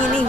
นี่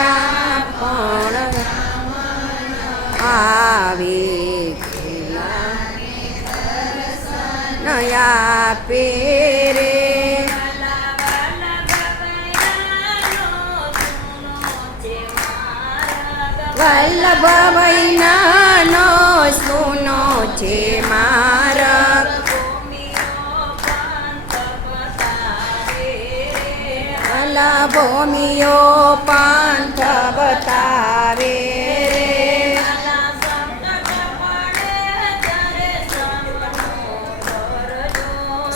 કાપણ આવે નયા પેરે વલ્લભ વૈનાનો સુનો છે મારા ભલા ભૂમિયો પાંથ બતાવે.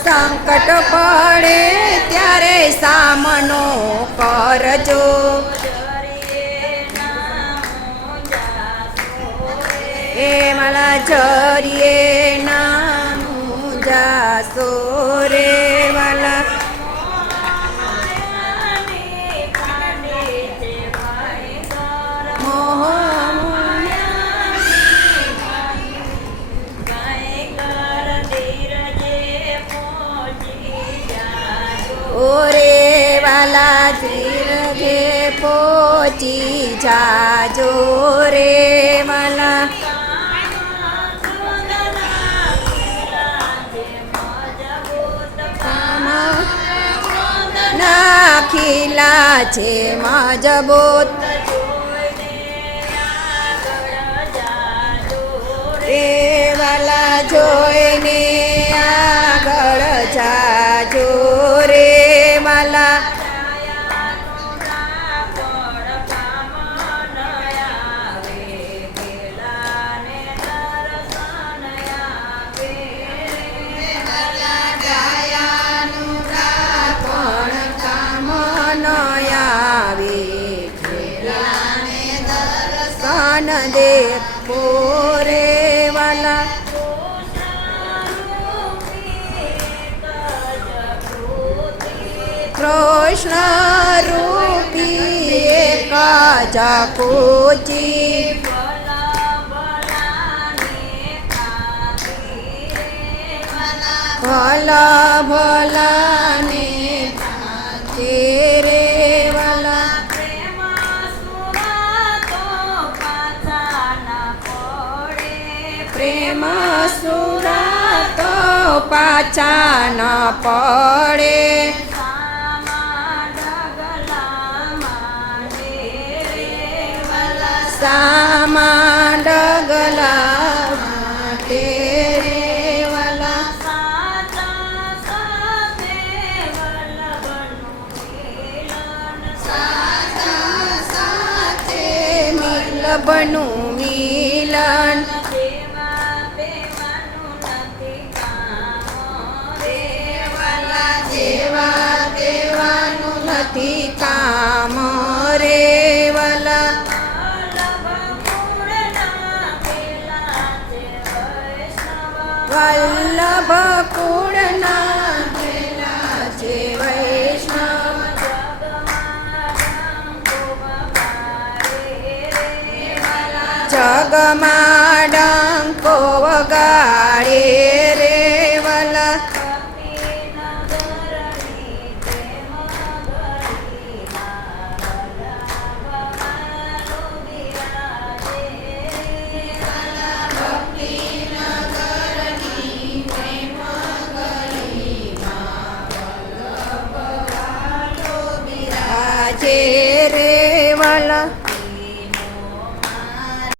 સંકટ પડે ત્યારે સામનો કરજો. એ મારા જરીએ નામ જાસો રે. ધીરજે પહોંચી જાજો રે વાલા નાખીલા છે મજબૂત રે વાલા દર્શન દે પોરે વાલા કૃષ્ણ રૂપી કાજા કોચી ભલા ભલા પ્રેમ સુરા તો પાછા ન પડે સામા ડગલા માટે રે રે વાલા વલ્લભ કુળના પેલા છે વૈષ્ણવ જગમાં ડંકો વગાડે રે